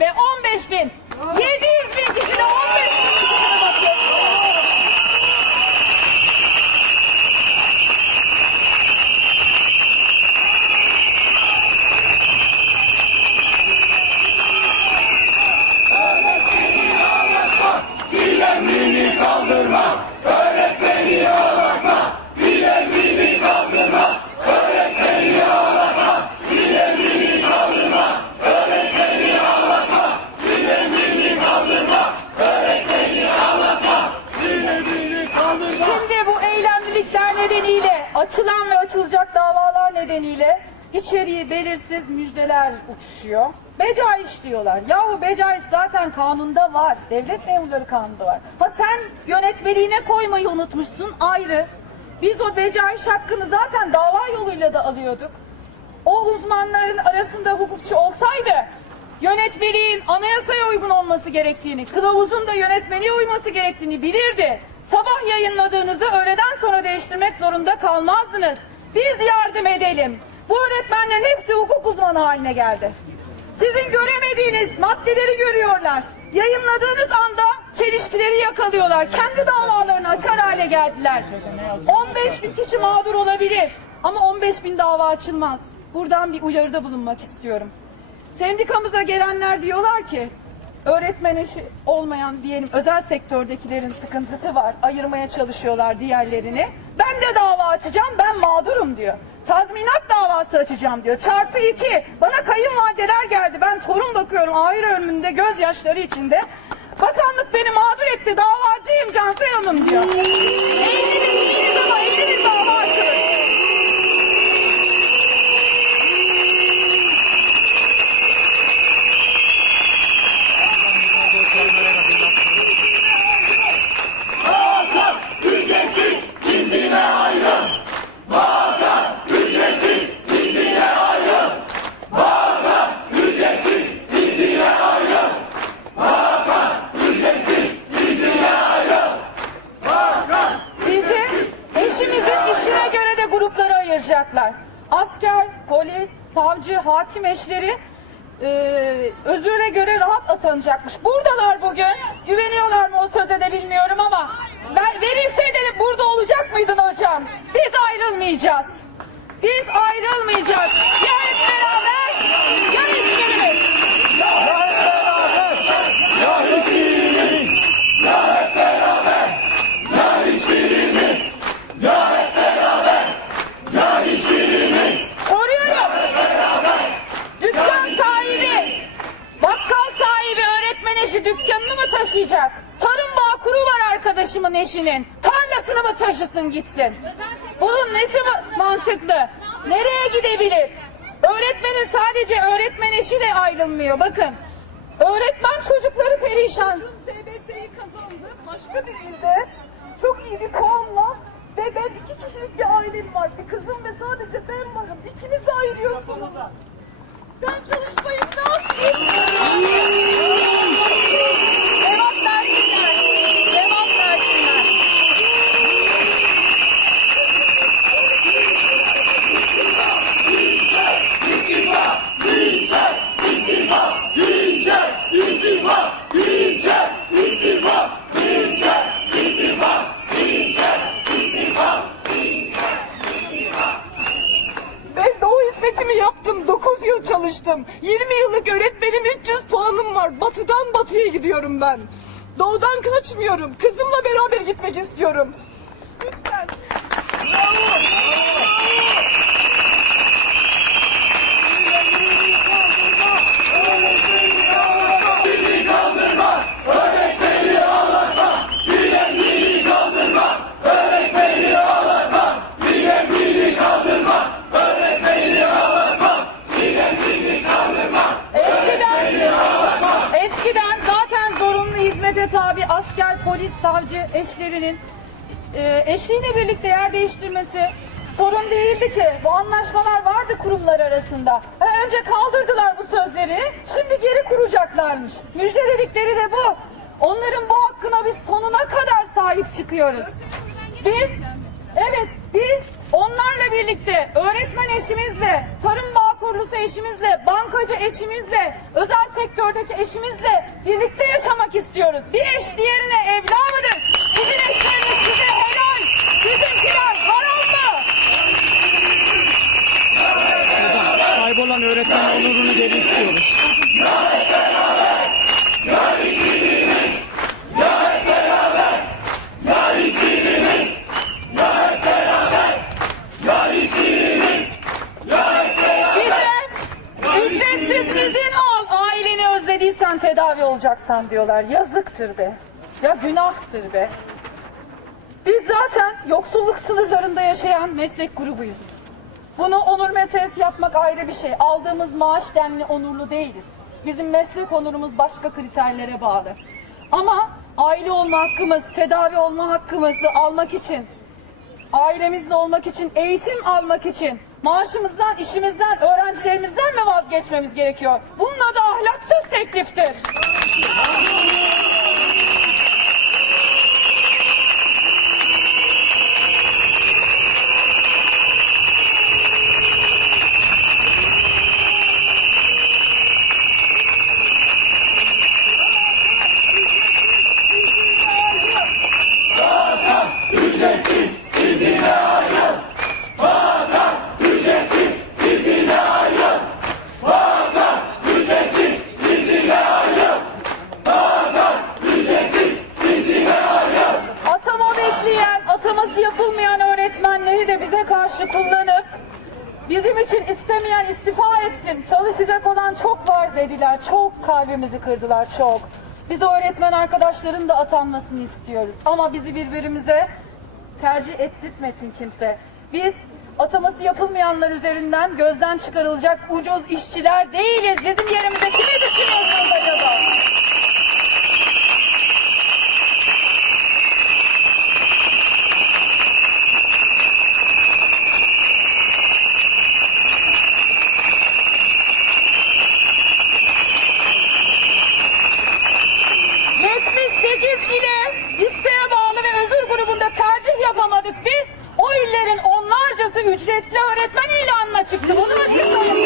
be 15 bin. 700 bin kişi de 15 bin kişine bakıyor. Şimdi bu eylemlilikler nedeniyle açılan ve açılacak davalar nedeniyle içeriği belirsiz müjdeler uçuşuyor. Becaiş diyorlar. Yahu becaiş zaten kanunda var. Devlet memurları kanunda var. Ha sen yönetmeliğine koymayı unutmuşsun ayrı. Biz o becaiş hakkını zaten dava yoluyla da alıyorduk. O uzmanların arasında hukukçu olsaydı yönetmeliğin anayasaya uygun olması gerektiğini, kılavuzun da yönetmeliğe uyması gerektiğini bilirdi. Sabah yayınladığınızda öğleden sonra değiştirmek zorunda kalmazdınız. Biz yardım edelim. Bu öğretmenlerin hepsi hukuk uzmanı haline geldi. Sizin göremediğiniz maddeleri görüyorlar. Yayınladığınız anda çelişkileri yakalıyorlar. Kendi davalarını açar hale geldiler. 15 bin kişi mağdur olabilir. Ama 15 bin dava açılmaz. Buradan bir uyarıda bulunmak istiyorum. Sendikamıza gelenler diyorlar ki öğretmen eşi olmayan diyelim özel sektördekilerin sıkıntısı var. Ayırmaya çalışıyorlar diğerlerini. Ben de dava açacağım ben mağdurum diyor. Tazminat davası açacağım diyor. Çarpı iki. Bana kayınvalideler geldi. Ben torun bakıyorum ayrı önünde gözyaşları içinde. Bakanlık beni mağdur etti. Davacıyım Cansel Hanım diyor. 50 bin değiliz ama savcı, hakim eşleri e, özüre göre rahat atanacakmış. Buradalar bugün. Güveniyorlar mı o söze de bilmiyorum ama ver, verilseydi de burada olacak mıydın hocam? Biz ayrılmayacağız. Biz ayrılmayacağız. Ya hep beraber ya hiçbirimiz. Soruyorum. Dükkan sahibi, bakkal sahibi, öğretmen eşi dükkanını mı taşıyacak? Tarım bağ kuru var arkadaşımın eşinin. Tarlasını mı taşısın gitsin? Bunun nesi ma- mantıklı? Nereye gidebilir? Öğretmenin sadece öğretmen eşi de ayrılmıyor. Bakın. Öğretmen çocukları perişan. SBS'yi kazandı başka bir ilde çok iyi bir puanla ve ben iki kişilik bir ailem var. Bir kızım ve sadece ben varım. İkiniz ayırıyorsunuz. Ben çalışmayayım ne yapayım? Çalıştım. 20 yıllık öğretmenim 300 puanım var. Batıdan batıya gidiyorum ben. Doğudan kaçmıyorum. Kızımla beraber gitmek istiyorum. Lütfen. Eskiden, savcı eşlerinin e, eşiyle birlikte yer değiştirmesi sorun değildi ki. Bu anlaşmalar vardı kurumlar arasında. Önce kaldırdılar bu sözleri, şimdi geri kuracaklarmış. Müjdeledikleri de bu. Onların bu hakkına biz sonuna kadar sahip çıkıyoruz. Biz, evet biz onlarla birlikte öğretmen eşimizle, tarım bağ kurulusu eşimizle, bankacı eşimizle, özel sektördeki eşimizle birlikte yaşamak istiyoruz. Bir eş diğerine evladır. Sizin eşleriniz size helal, bizimkiler haram mı? Kaybolan öğretmen onurunu geri istiyoruz. Bize ücretsiz izin al aileni özlediysen tedavi olacaksan diyorlar. Yazıktır be. Ya günahtır be. Biz zaten yoksulluk sınırlarında yaşayan meslek grubuyuz. Bunu onur meselesi yapmak ayrı bir şey. Aldığımız maaş denli onurlu değiliz. Bizim meslek onurumuz başka kriterlere bağlı. Ama aile olma hakkımız, tedavi olma hakkımızı almak için ailemizle olmak için, eğitim almak için maaşımızdan, işimizden, öğrencilerimizden mi vazgeçmemiz gerekiyor? Bunun adı ahlaksız tekliftir. Atama bekleyen, ataması yapılmayan öğretmenleri de bize karşı kullanıp bizim için istemeyen istifa etsin, çalışacak olan çok var dediler. Çok kırdılar, çok. Biz öğretmen arkadaşların da atanmasını istiyoruz. Ama bizi birbirimize tercih ettirtmesin kimse. Biz ataması yapılmayanlar üzerinden gözden çıkarılacak ucuz işçiler değiliz. Bizim yerimize kimi düşünüyorsunuz acaba? Ücretli öğretmen ilanına çıktı. Bunu açıklayın.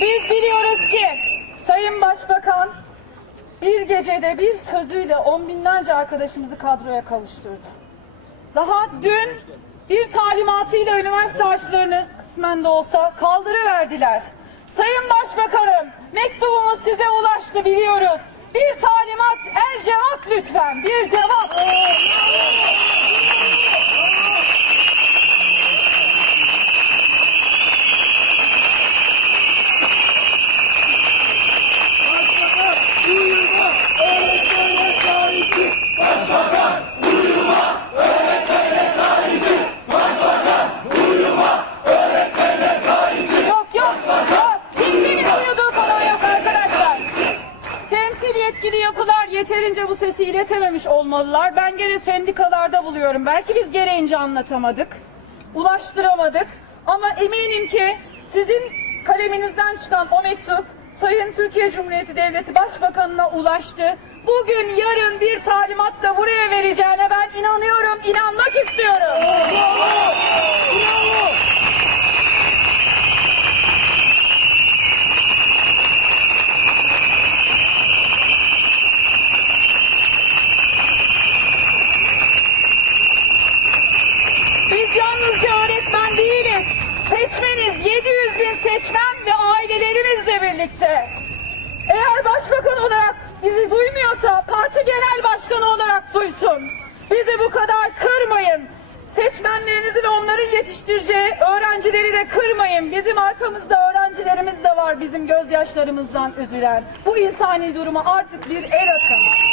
Biz biliyoruz ki Sayın Başbakan bir gecede bir sözüyle on binlerce arkadaşımızı kadroya kavuşturdu. Daha dün bir talimatıyla üniversite harçlarını kısmen de olsa kaldırıverdiler. Sayın Başbakanım mektubumuz size ulaştı biliyoruz. Bir talimat el cevap lütfen bir cevap. Olmalılar. Ben gene sendikalarda buluyorum. Belki biz gereğince anlatamadık. Ulaştıramadık. Ama eminim ki sizin kaleminizden çıkan o mektup Sayın Türkiye Cumhuriyeti Devleti Başbakanına ulaştı. Bugün yarın bir talimatla buraya vereceğine ben inanıyorum, inanmak istiyorum. Biz yalnızca öğretmen değiliz. Seçmeniz 700 bin seçmen ve ailelerimizle birlikte. Eğer başbakan olarak bizi duymuyorsa parti genel başkanı olarak duysun. Bizi bu kadar kırmayın. Seçmenlerinizi ve onların yetiştireceği öğrencileri de kırmayın. Bizim arkamızda öğrencilerimiz de var bizim gözyaşlarımızdan üzülen. Bu insani duruma artık bir el atın.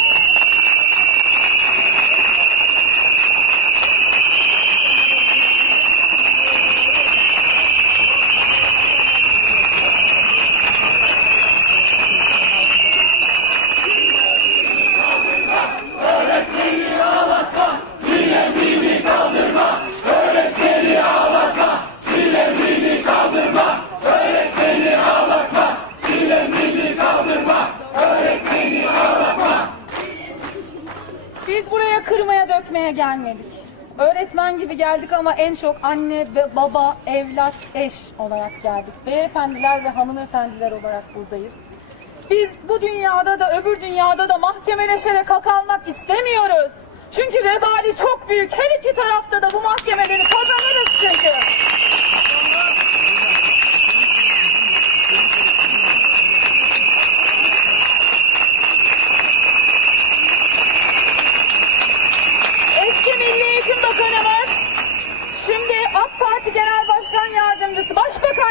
Öğretmen gibi geldik ama en çok anne, baba, evlat, eş olarak geldik. Beyefendiler ve hanımefendiler olarak buradayız. Biz bu dünyada da öbür dünyada da mahkemeleşerek hak istemiyoruz. Çünkü vebali çok büyük. Her iki tarafta da bu mahkemeleri kazanırız çünkü.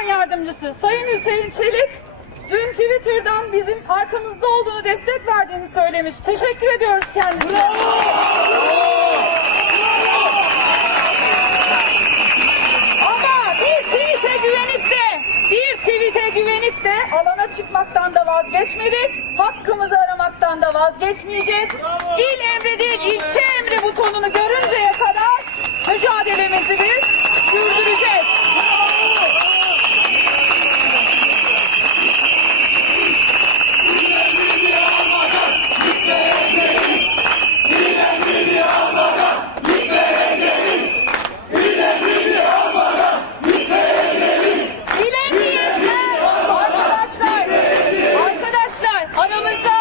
Yardımcısı Sayın Hüseyin Çelik, dün Twitter'dan bizim arkamızda olduğunu destek verdiğini söylemiş. Teşekkür ediyoruz kendisine. Ama bir tweet'e güvenip de, bir tweet'e güvenip de alana çıkmaktan da vazgeçmedik. Hakkımızı aramaktan da vazgeçmeyeceğiz. İl emri değil, ilçe emri butonunu görünceye kadar mücadelemizi biz sürdüreceğiz. İlemiyiz. Arkadaşlar, arkadaşlar aramızda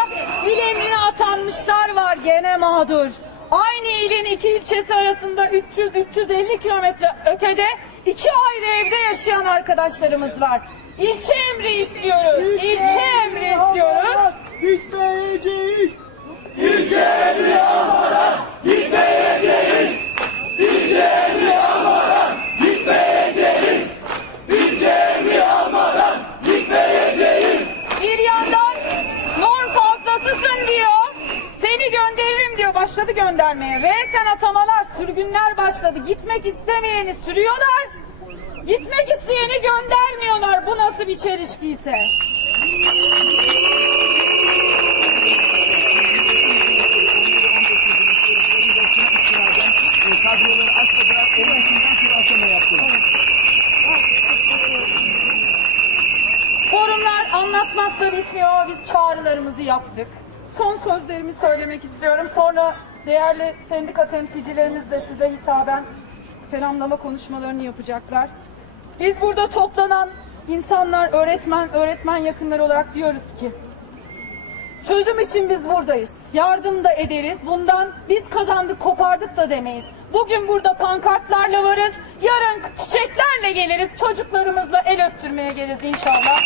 il emrine atanmışlar var gene mağdur. Aynı ilin iki ilçesi arasında 300-350 kilometre ötede iki ayrı evde yaşayan arkadaşlarımız var. İlçe emri istiyoruz. İlçe emri istiyoruz. Gitmek istemeyeni sürüyorlar. Gitmek isteyeni göndermiyorlar. Bu nasıl bir çelişkiyse. Kadroları açmadılar. Onun. Forumlar anlatmakla bitmiyor biz çağrılarımızı yaptık. Son sözlerimi söylemek istiyorum. Sonra değerli sendika temsilcilerimiz size hitaben selamlama konuşmalarını yapacaklar. Biz burada toplanan insanlar, öğretmen, öğretmen yakınları olarak diyoruz ki Çözüm için biz buradayız. Yardım da ederiz. Bundan biz kazandık, kopardık da demeyiz. Bugün burada pankartlarla varız. Yarın çiçeklerle geliriz. Çocuklarımızla el öptürmeye geliriz inşallah.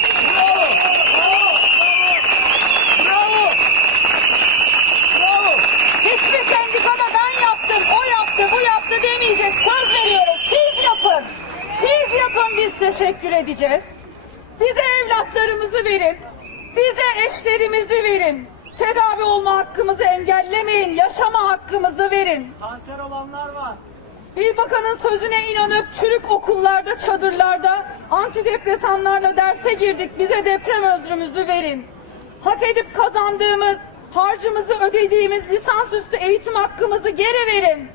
Hiçbir sendikada ben yaptım, o yaptı, bu yaptı demeyeceğiz. Söz veriyoruz. Siz yapın. Siz yapın biz teşekkür edeceğiz. Bize evlatlarımızı verin. Bize eşlerimizi verin. Tedavi olma hakkımızı engellemeyin. Yaşama hakkımızı verin. Kanser olanlar var. Bir bakanın sözüne inanıp çürük okullarda, çadırlarda antidepresanlarla derse girdik. Bize deprem özrümüzü verin. Hak edip kazandığımız, harcımızı ödediğimiz lisansüstü eğitim hakkımızı geri verin.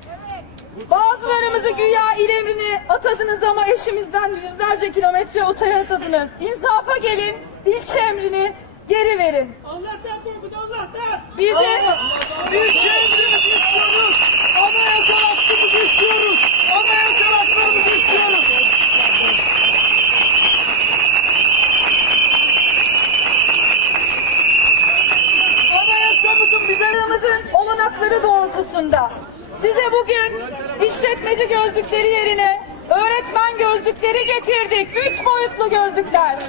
Bazılarımızı güya il emrine atadınız ama eşimizden yüzlerce kilometre öteye atadınız. İnsafa gelin, ilçe emrini geri verin. Allah'tan korkun Allah'tan. Bizi Ülke emrimizi istiyoruz. Size bugün işletmeci gözlükleri yerine öğretmen gözlükleri getirdik. Üç boyutlu gözlükler.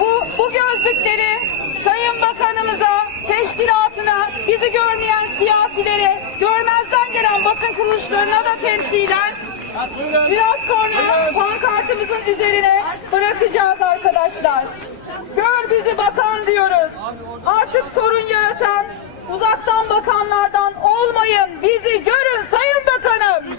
Bu, bu gözlükleri Sayın Bakanımıza, teşkilatına, bizi görmeyen siyasilere, görmezden gelen basın kuruluşlarına da temsilen biraz sonra pankartımızın üzerine bırakacağız arkadaşlar. Gör bizi bakan diyoruz. Artık sorun yaratan uzaktan bakanlardan olmayın. Bizi görün Sayın Bakanım.